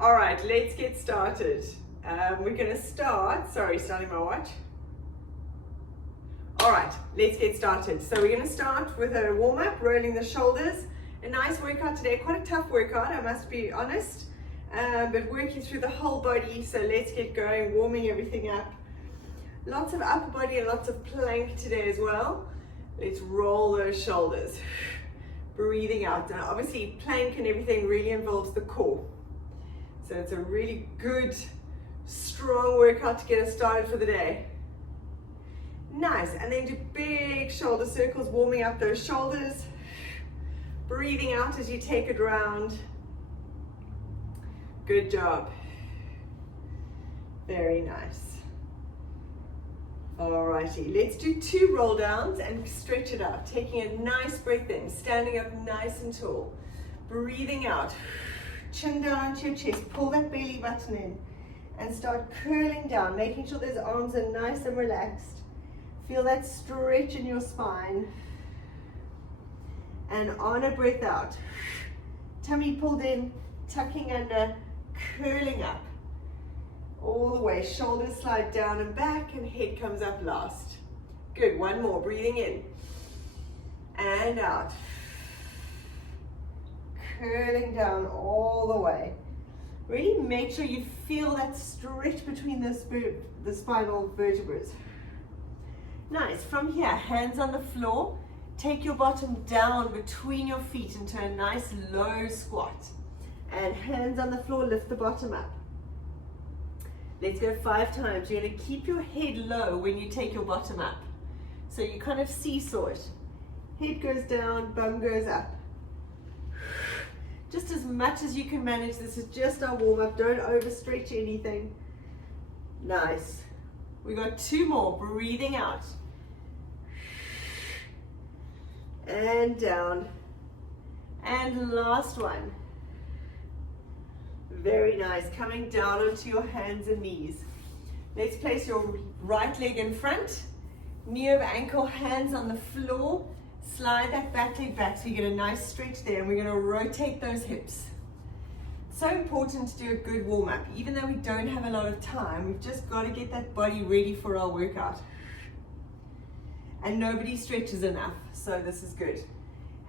All right, let's get started. We're gonna start, starting my watch. All right, let's get started. So we're gonna start with a warm-up, rolling the shoulders. A nice workout today, quite a tough workout, I must be honest, but working through the whole body. So let's get going, warming everything up. Lots of upper body and lots of plank today as well. Let's roll those shoulders. Breathing out. Now obviously plank and everything really involves the core. So it's a really good, strong workout to get us started for the day. Nice, and then do big shoulder circles, warming up those shoulders. Breathing out as you take it round. Good job. Very nice. Alrighty, let's do 2 roll downs and stretch it out. Taking a nice breath in, standing up nice and tall. Breathing out, chin down to your chest, pull that belly button in and start curling down, making sure those arms are nice and relaxed. Feel that stretch in your spine. And on a breath out, tummy pulled in, tucking under, curling up. All the way, shoulders slide down and back and head comes up last. Good, one more, breathing in and out. Curling down all the way. Really make sure you feel that stretch between the spinal vertebrae. Nice, from here, hands on the floor. Take your bottom down between your feet into a nice low squat. And hands on the floor, lift the bottom up. Let's go 5 times. You're going to keep your head low when you take your bottom up. So you kind of seesaw it. Head goes down, bum goes up. Just as much as you can manage. This is just our warm-up. Don't overstretch anything. Nice. We got 2 more. Breathing out. And down. And last one. Very nice, coming down onto your hands and knees. Let's place your right leg in front, knee over ankle, hands on the floor, slide that back leg back so you get a nice stretch there, and we're going to rotate those hips. So important to do a good warm-up. Even though we don't have a lot of time, we've just got to get that body ready for our workout. And nobody stretches enough, so this is good.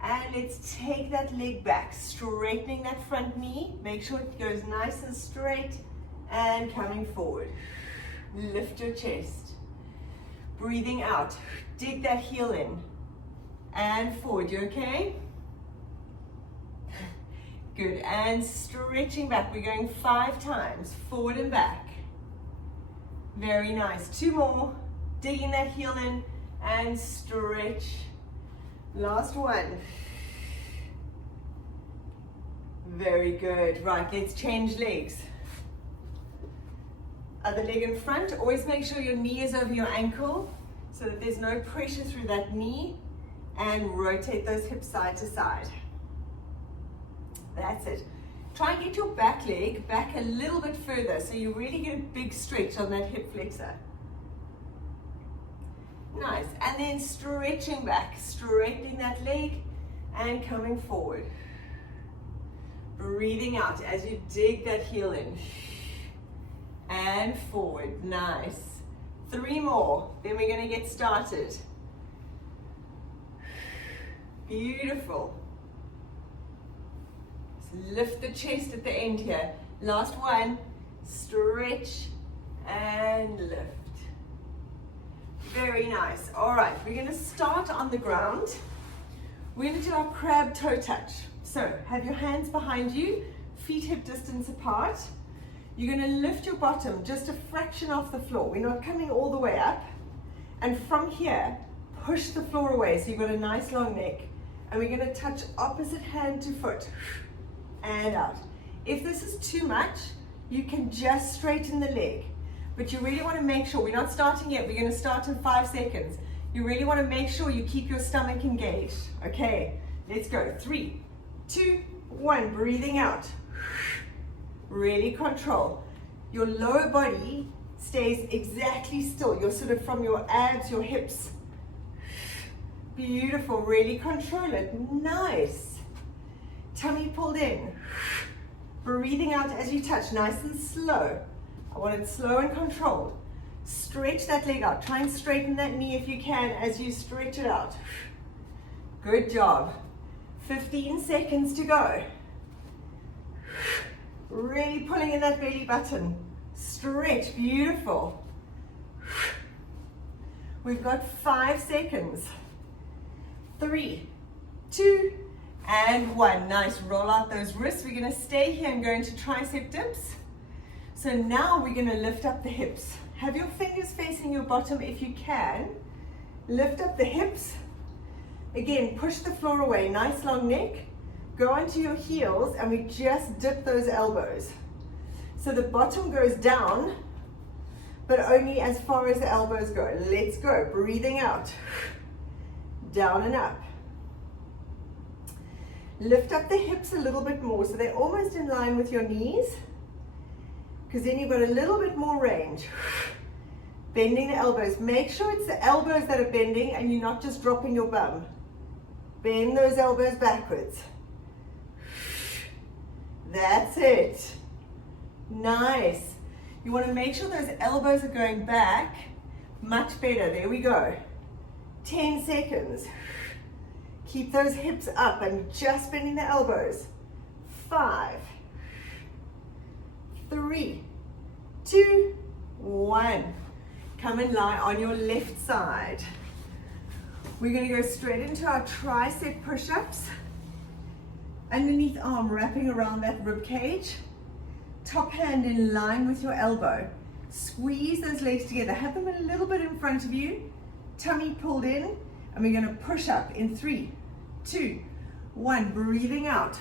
And let's take that leg back, straightening that front knee. Make sure it goes nice and straight and coming forward. Lift your chest. Breathing out. Dig that heel in and forward. You okay? Good. And stretching back. We're going 5 times. Forward and back. Very nice. 2 more. Digging that heel in and stretch. Last one. Very good. Right, let's change legs. Other leg in front. Always make sure your knee is over your ankle so that there's no pressure through that knee, and rotate those hips side to side. That's it. Try and get your back leg back a little bit further so you really get a big stretch on that hip flexor. Nice, and then stretching back, straightening that leg and coming forward. Breathing out as you dig that heel in and forward. Nice. 3 more, then we're going to get started. Beautiful. Just lift the chest at the end here. Last one, stretch and lift. Very nice. All right, we're going to start on the ground. We're going to do our crab toe touch. So have your hands behind you, feet hip distance apart. You're going to lift your bottom just a fraction off the floor. We're not coming all the way up. And from here, push the floor away so you've got a nice long neck. And we're going to touch opposite hand to foot and out. If this is too much, you can just straighten the leg. But you really want to make sure, we're not starting yet, we're going to start in 5 seconds. You really want to make sure you keep your stomach engaged. Okay, let's go. 3, 2, 1, breathing out. Really control. Your lower body stays exactly still. You're sort of from your abs, your hips. Beautiful, really control it. Nice. Tummy pulled in. Breathing out as you touch, nice and slow. I want it slow and controlled. Stretch that leg out. Try and straighten that knee if you can as you stretch it out. Good job. 15 seconds to go. Really pulling in that belly button. Stretch, beautiful. We've got 5 seconds. 3, 2, and 1. Nice, roll out those wrists. We're gonna stay here and go into tricep dips. So now we're gonna lift up the hips. Have your fingers facing your bottom if you can. Lift up the hips. Again, push the floor away, nice long neck. Go onto your heels and we just dip those elbows. So the bottom goes down, but only as far as the elbows go. Let's go, breathing out. Down and up. Lift up the hips a little bit more so they're almost in line with your knees, because then you've got a little bit more range. Bending the elbows. Make sure it's the elbows that are bending and you're not just dropping your bum. Bend those elbows backwards. That's it. Nice. You want to make sure those elbows are going back. Much better. There we go. 10 seconds. Keep those hips up and just bending the elbows. 5, 3, 2, 1. Come and lie on your left side. We're going to go straight into our tricep push-ups. Underneath arm wrapping around that rib cage. Top hand in line with your elbow. Squeeze those legs together. Have them a little bit in front of you. Tummy pulled in. And we're going to push up in 3, 2, 1. Breathing out.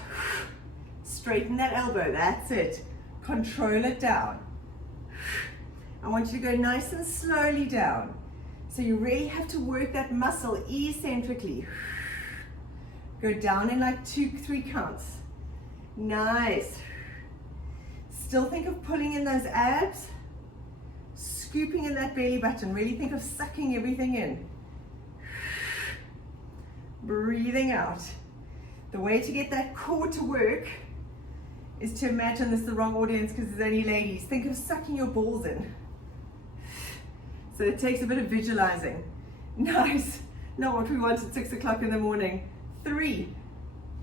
Straighten that elbow. That's it. Control it down. I want you to go nice and slowly down. So you really have to work that muscle eccentrically. Go down in like 2, 3 counts. Nice. Still think of pulling in those abs. Scooping in that belly button. Really think of sucking everything in. Breathing out. The way to get that core to work is to imagine, this is the wrong audience because there's only ladies. Think of sucking your balls in. So it takes a bit of visualizing. Nice. Not what we want at 6 o'clock in the morning. 3,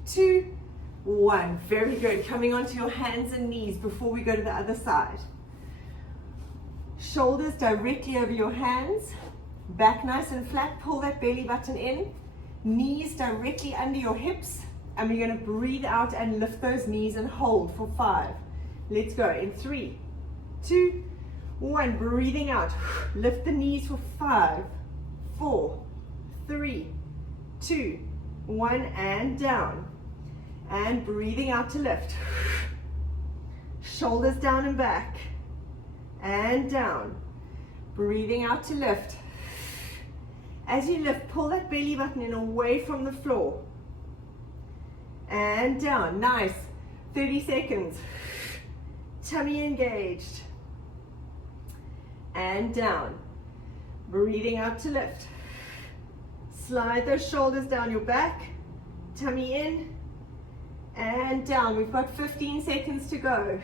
2, 1. Very good. Coming onto your hands and knees before we go to the other side. Shoulders directly over your hands. Back nice and flat. Pull that belly button in. Knees directly under your hips. And we're going to breathe out and lift those knees and hold for 5. Let's go. In 3, 2, 1. Breathing out. Lift the knees for 5, 4, 3, 2, 1. And down. And breathing out to lift. Shoulders down and back. And down. Breathing out to lift. As you lift, pull that belly button in away from the floor. And down. Nice. 30 seconds. Tummy engaged. And down. Breathing out to lift. Slide those shoulders down your back. Tummy in. And down. We've got 15 seconds to go.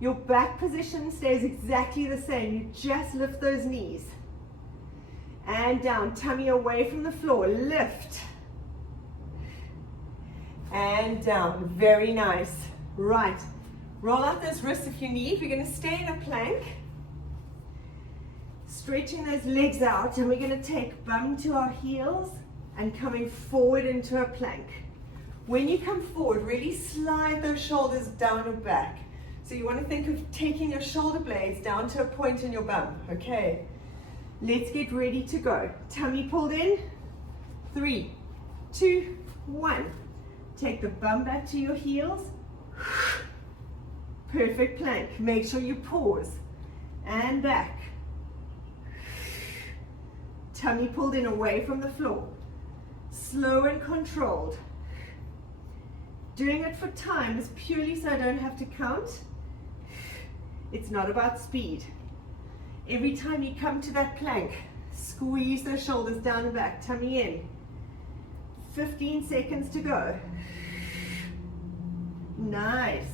Your back position stays exactly the same. You just lift those knees. And down. Tummy away from the floor. Lift. And down. Very nice. Right. Roll out those wrists if you need. We're going to stay in a plank. Stretching those legs out. And we're going to take bum to our heels and coming forward into a plank. When you come forward, really slide those shoulders down your back. So you want to think of taking your shoulder blades down to a point in your bum. Okay. Let's get ready to go. Tummy pulled in. 3, 2, 1. Take the bum back to your heels. Perfect plank. Make sure you pause. And back. Tummy pulled in away from the floor. Slow and controlled. Doing it for time is purely so I don't have to count. It's not about speed. Every time you come to that plank, squeeze those shoulders down and back, tummy in. 15 seconds to go. Nice.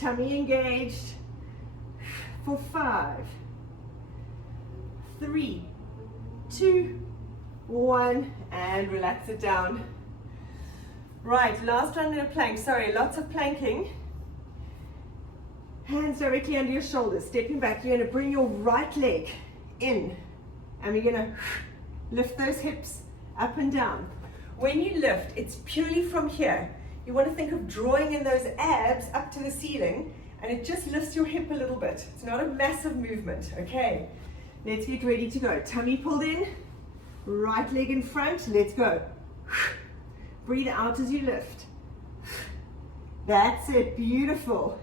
Tummy engaged. For 5, 3, 2, 1, and relax it down. Right, last one in a plank. Sorry, lots of planking. Hands directly under your shoulders, stepping back. You're going to bring your right leg in, and we're going to lift those hips up and down. When you lift, it's purely from here. You want to think of drawing in those abs up to the ceiling, and it just lifts your hip a little bit. It's not a massive movement, okay? Let's get ready to go. Tummy pulled in, right leg in front, let's go. Breathe out as you lift. That's it, beautiful.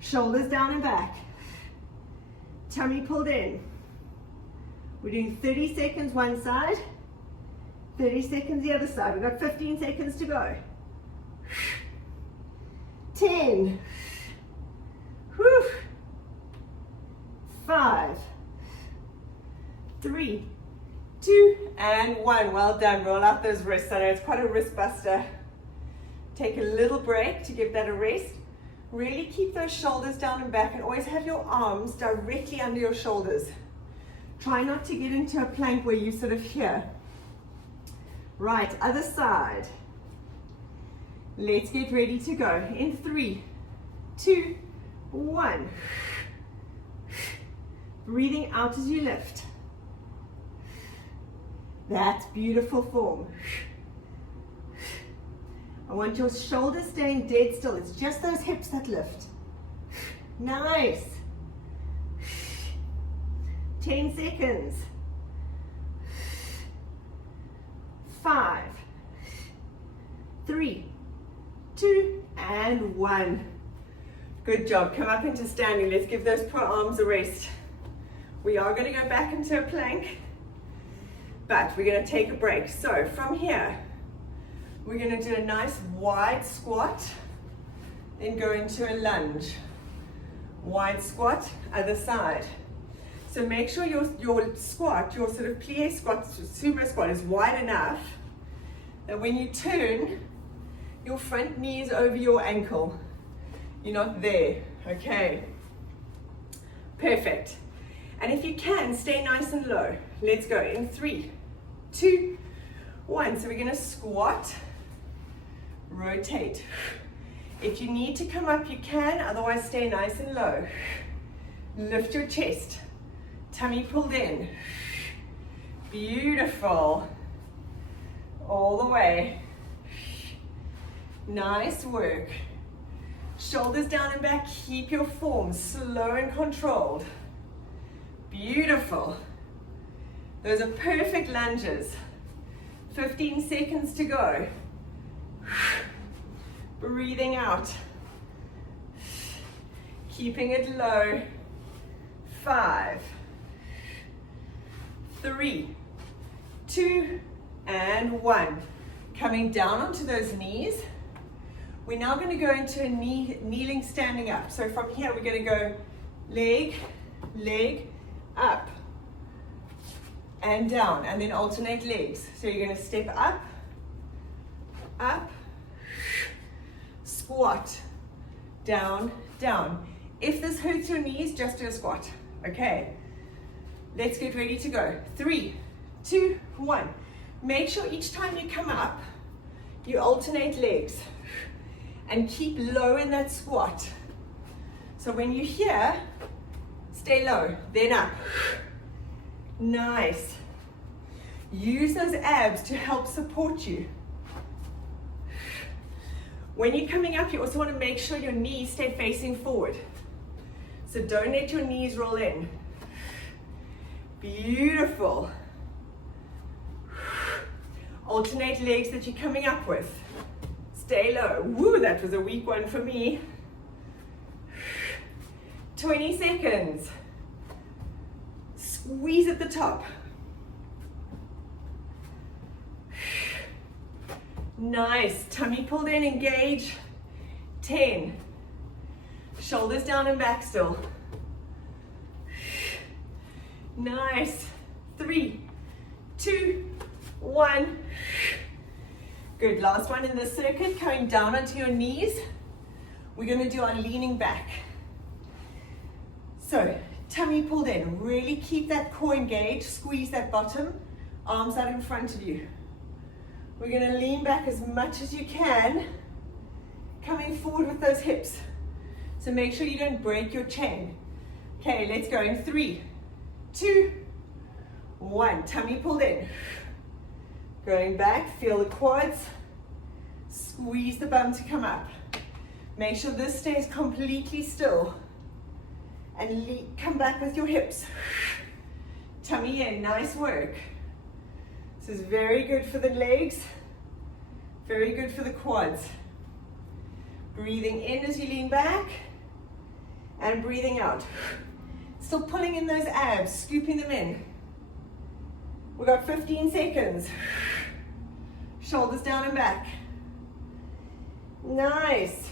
Shoulders down and back. Tummy pulled in. We're doing 30 seconds one side, 30 seconds the other side. We've got 15 seconds to go. 10. Whew. 5, 3, 2, and 1. Well done. Roll out those wrists. I know it's quite a wrist buster. Take a little break to give that a rest. Really keep those shoulders down and back, and always have your arms directly under your shoulders. Try not to get into a plank where you sort of here. Right, other side. Let's get ready to go. In 3, 2, 1. Breathing out as you lift. That's beautiful form. I want your shoulders staying dead still. It's just those hips that lift. Nice. 10 seconds. 5, 3, 2, and 1. Good job. Come up into standing. Let's give those arms a rest. We are going to go back into a plank, but we're going to take a break. So from here, we're going to do a nice wide squat, then go into a lunge. Wide squat, other side. So make sure your squat, your sort of plie squat, sumo squat is wide enough that when you turn, your front knee is over your ankle. You're not there, okay? Perfect. And if you can, stay nice and low. Let's go in 3, 2, 1. So we're going to squat, rotate. If you need to come up, you can, otherwise stay nice and low. Lift your chest, tummy pulled in. Beautiful. All the way. Nice work. Shoulders down and back, keep your form slow and controlled. Beautiful. Those are perfect lunges. 15 seconds to go. Breathing out. Keeping it low. 5, 3, 2, and 1. Coming down onto those knees. We're now going to go into a kneeling standing up. So from here we're going to go leg, leg, up, and down, and then alternate legs. So you're going to step up, up, squat, down, down. If this hurts your knees, just do a squat, okay? Let's get ready to go. 3, 2, 1. Make sure each time you come up, you alternate legs and keep low in that squat. So when you're here, stay low, then up. Nice. Use those abs to help support you. When you're coming up, you also want to make sure your knees stay facing forward. So don't let your knees roll in. Beautiful. Alternate legs that you're coming up with. Stay low. Woo, that was a weak one for me. 20 seconds. Squeeze at the top. Nice. Tummy pulled in, engage. 10. Shoulders down and back still. Nice. 3, 2, 1. Good. Last one in the circuit. Coming down onto your knees. we're going to do our leaning back. So, tummy pulled in. Really keep that core engaged. Squeeze that bottom. Arms out in front of you. We're going to lean back as much as you can, coming forward with those hips. So make sure you don't break your chain. Okay, let's go in 3, 2, 1. Tummy pulled in. Going back, feel the quads. Squeeze the bum to come up. Make sure this stays completely still. And come back with your hips. Tummy in, nice work. This is very good for the legs, very good for the quads. Breathing in as you lean back, and breathing out. Still pulling in those abs, scooping them in. We've got 15 seconds. Shoulders down and back. Nice.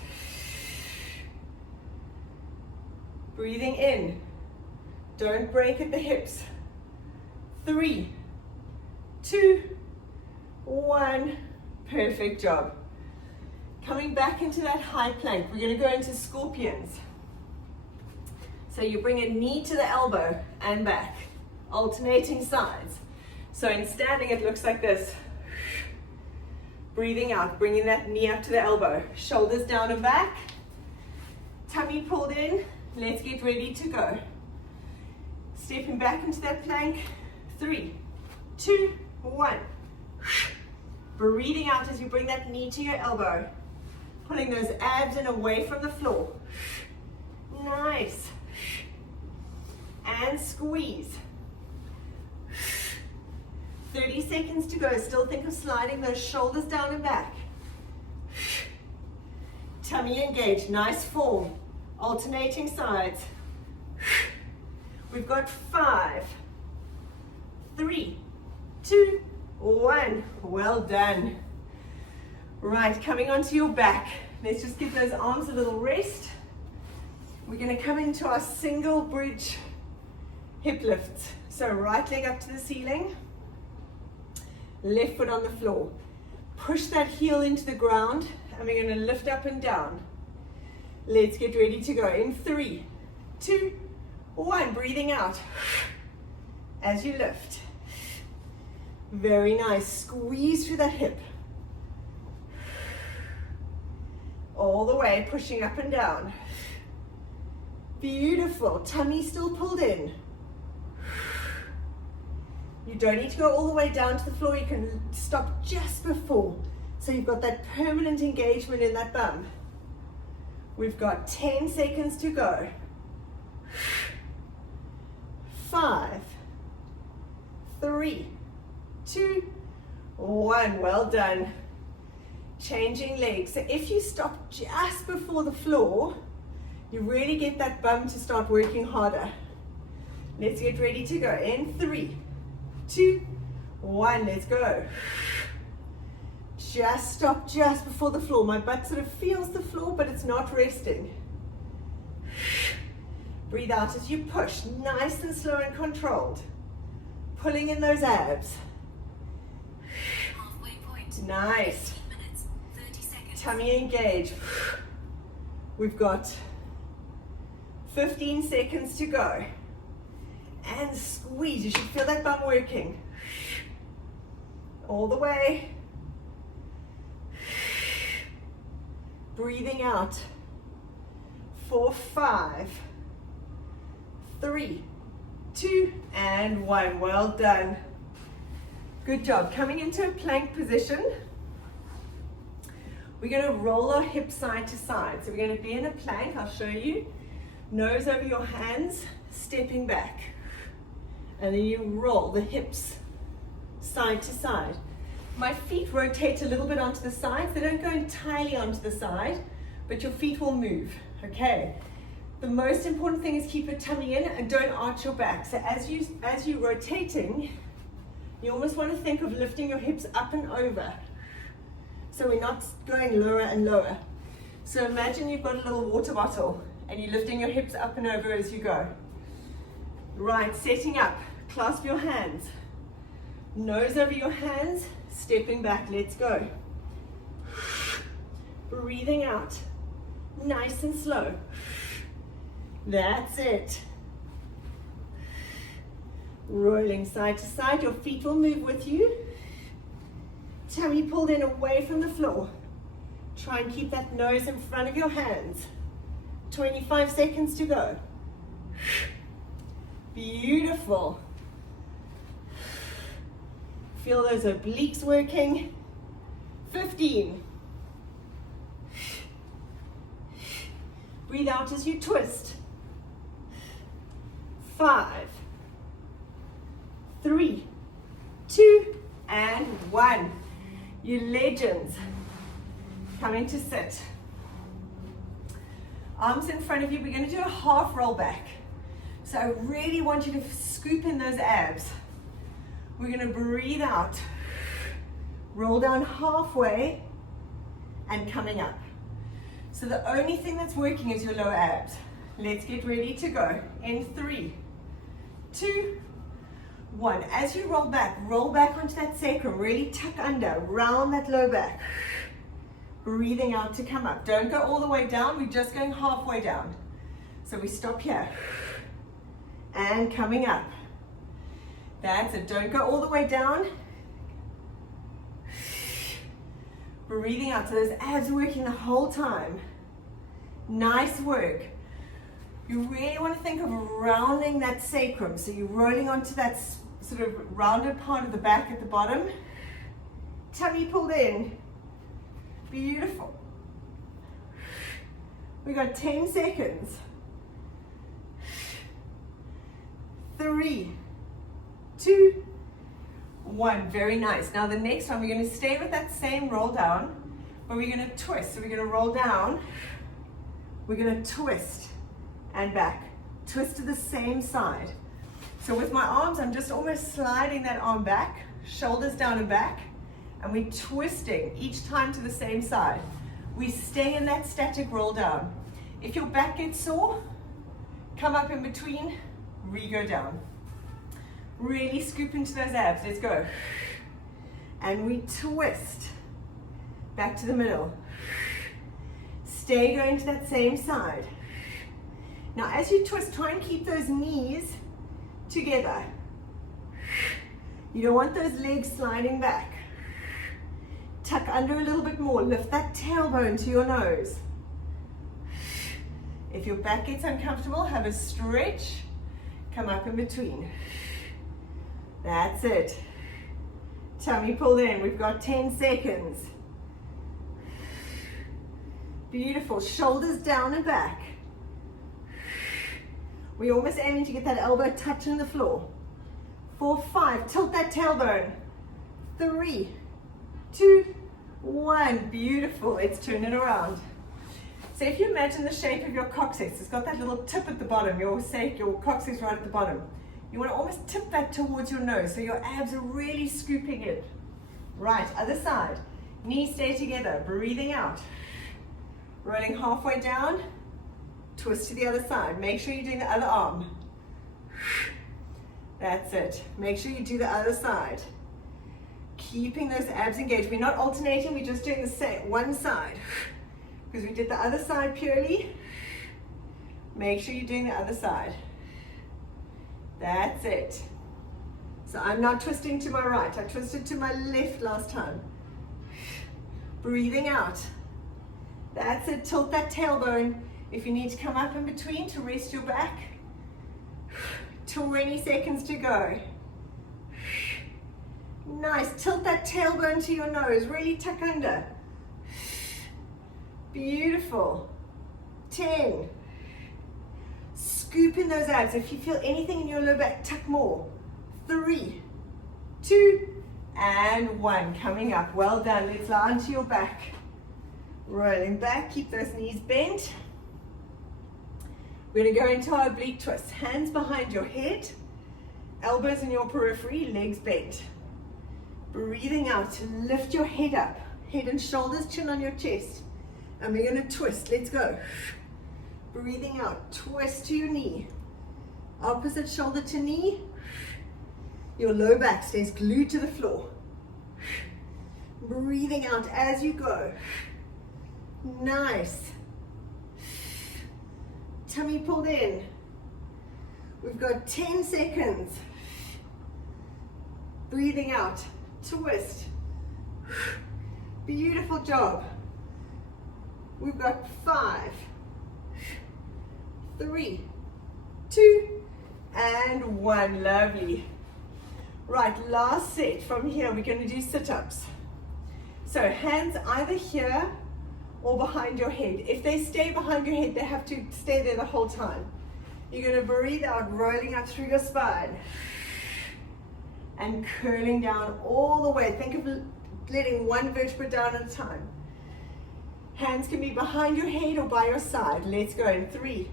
Breathing in. Don't break at the hips. 3, 2, 1. Perfect job. Coming back into that high plank, we're going to go into scorpions. So you bring a knee to the elbow and back, alternating sides. So in standing, it looks like this. Breathing out, bringing that knee up to the elbow, shoulders down and back, tummy pulled in. Let's get ready to go. Stepping back into that plank. 3, 2, 1. Breathing out as you bring that knee to your elbow. Pulling those abs in away from the floor. Nice. And squeeze. 30 seconds to go. Still think of sliding those shoulders down and back. Tummy engaged. Nice form. Alternating sides. We've got 5, 3, 2, 1. Well done. Right, coming onto your back. Let's just give those arms a little rest. We're going to come into our single bridge hip lifts. So right leg up to the ceiling, left foot on the floor. Push that heel into the ground, and we're going to lift up and down. Let's get ready to go in 3, 2, 1. Breathing out as you lift. Very nice. Squeeze through that hip. All the way, pushing up and down. Beautiful. Tummy still pulled in. You don't need to go all the way down to the floor. You can stop just before. So you've got that permanent engagement in that bum. We've got 10 seconds to go. 5, 3, 2, 1. Well done. Changing legs. So if you stop just before the floor, you really get that bum to start working harder. Let's get ready to go. In 3, 2, 1. Let's go. Just stop just before the floor. My butt sort of feels the floor, but it's not resting. Breathe out as you push, nice and slow and controlled. Pulling in those abs. Halfway point. Nice. 15 minutes, 30 seconds. Tummy engage. We've got 15 seconds to go. And squeeze. You should feel that bum working. All the way. Breathing out. 4, 5, 3, 2, and 1. Well done. Good job. Coming into a plank position. We're going to roll our hips side to side. So we're going to be in a plank. I'll show you. Nose over your hands, stepping back. And then you roll the hips side to side. My feet rotate a little bit onto the sides. They don't go entirely onto the side, but your feet will move. Okay. The most important thing is keep your tummy in and don't arch your back. So as you're rotating, you almost want to think of lifting your hips up and over. So we're not going lower and lower. So imagine you've got a little water bottle and you're lifting your hips up and over as you go. Right, setting up. Clasp your hands. Nose over your hands, stepping back. Let's go. Breathing out. Nice and slow. That's it. Rolling side to side, your feet will move with you. Tummy pulled in away from the floor. Try and keep that nose in front of your hands. 25 seconds to go. Beautiful. Feel those obliques working. 15. Breathe out as you twist. 5, 3, 2, and 1. You legends. Coming to sit. Arms in front of you. We're going to do a half roll back. So I really want you to scoop in those abs. We're going to breathe out. Roll down halfway and coming up. So the only thing that's working is your lower abs. Let's get ready to go. In 3, 2, 1. As you roll back onto that sacrum. Really tuck under, round that low back. Breathing out to come up. Don't go all the way down. We're just going halfway down. So we stop here. And coming up. That's it. Don't go all the way down. Breathing out. So those abs are working the whole time. Nice work. You really want to think of rounding that sacrum. So you're rolling onto that sort of rounded part of the back at the bottom. Tummy pulled in. Beautiful. We got 10 seconds. 3, 2, 1. Very nice. Now the next one, we're going to stay with that same roll down, but we're going to twist. So we're going to roll down. We're going to twist and back. Twist to the same side. So with my arms, I'm just almost sliding that arm back, shoulders down and back, and we're twisting each time to the same side. We stay in that static roll down. If your back gets sore, come up in between, re-go down. Really scoop into those abs. Let's go. And we twist back to the middle. Stay going to that same side. Now as you twist, try and keep those knees together. You don't want those legs sliding back. Tuck under a little bit more. Lift that tailbone to your nose. If your back gets uncomfortable, have a stretch. Come up in between. That's it. Tummy pulled in. We've got 10 seconds. Beautiful. Shoulders down and back. We're almost aiming to get that elbow touching the floor. 4, 5. Tilt that tailbone. 3, 2, 1. Beautiful. Let's turn it around. So if you imagine the shape of your coccyx, it's got that little tip at the bottom. Your coccyx right at the bottom. You want to almost tip that towards your nose so your abs are really scooping in. Right, other side. Knees stay together. Breathing out. Rolling halfway down. Twist to the other side. Make sure you're doing the other arm. That's it. Make sure you do the other side. Keeping those abs engaged. We're not alternating, we're just doing the same, one side. Because we did the other side purely. Make sure you're doing the other side. That's it. So I'm not twisting to my right. I twisted to my left last time. Breathing out. That's it. Tilt that tailbone. If you need to come up in between to rest your back. 20 seconds to go. Nice. Tilt that tailbone to your nose. Really tuck under. Beautiful. 10. Scoop in those abs. If you feel anything in your lower back, tuck more. 3, 2, and 1. Coming up. Well done. Let's lie onto your back. Rolling back. Keep those knees bent. We're going to go into our oblique twist. Hands behind your head. Elbows in your periphery. Legs bent. Breathing out. Lift your head up. Head and shoulders, chin on your chest. And we're going to twist. Let's go. Breathing out. Twist to your knee. Opposite shoulder to knee. Your low back stays glued to the floor. Breathing out as you go. Nice. tummy pulled in. We've got 10 seconds. Breathing out, twist. Beautiful job. We've got 5, 3, 2, and 1. Lovely. Right, last set. From here, we're going to do sit-ups. So hands either here or behind your head. If they stay behind your head, they have to stay there the whole time. You're going to breathe out, rolling up through your spine and curling down all the way. Think of letting one vertebra down at a time. Hands can be behind your head or by your side. Let's go in 3,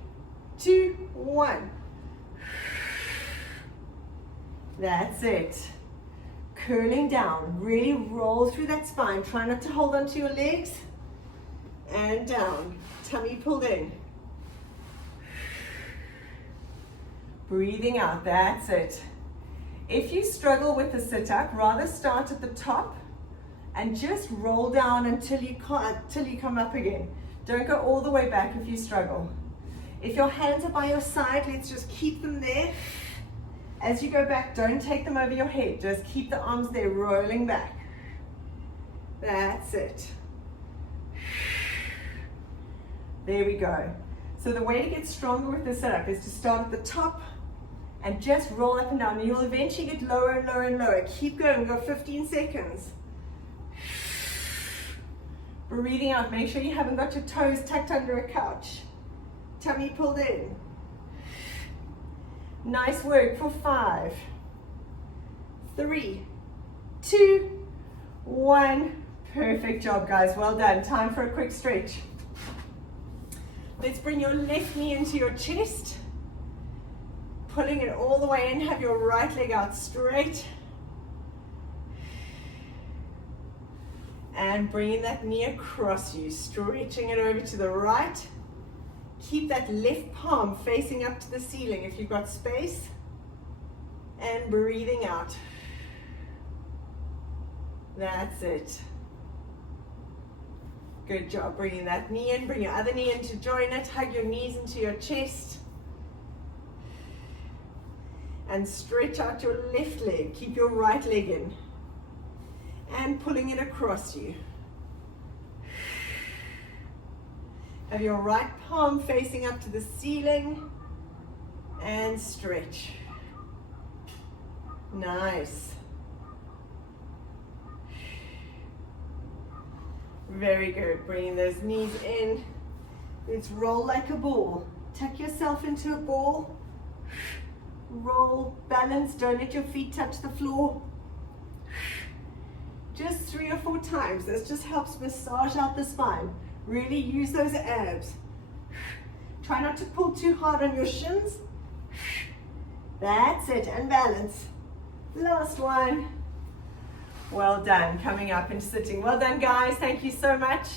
2, 1. That's it. Curling down. Really roll through that spine. Try not to hold onto your legs. And down. Tummy pulled in. Breathing out. That's it. If you struggle with the sit-up, rather start at the top and just roll down until you come up again. Don't go all the way back if you struggle. If your hands are by your side, let's just keep them there. As you go back, don't take them over your head. Just keep the arms there, rolling back. That's it. There we go. So the way to get stronger with the sit-up is to start at the top and just roll up and down. And you'll eventually get lower and lower and lower. Keep going. We've got 15 seconds. Breathing out. Make sure you haven't got your toes tucked under a couch. Tummy pulled in. Nice work for 5, 3, 2, 1. Perfect job, guys. Well done. Time for a quick stretch. Let's bring your left knee into your chest. Pulling it all the way in. Have your right leg out straight. And bringing that knee across you. Stretching it over to the right. Keep that left palm facing up to the ceiling if you've got space. And breathing out. That's it. Good job. Bringing that knee in. Bring your other knee in to join it. Hug your knees into your chest. And stretch out your left leg. Keep your right leg in. And pulling it across you. Have your right palm facing up to the ceiling. And stretch. Nice. Very good. Bringing those knees in. Let's roll like a ball. Tuck yourself into a ball. Roll, balance, don't let your feet touch the floor. Just 3 or 4 times. This just helps massage out the spine. Really use those abs. Try not to pull too hard on your shins. That's it, and balance. Last one. Well done. Coming up and sitting. Well done, guys. Thank you so much.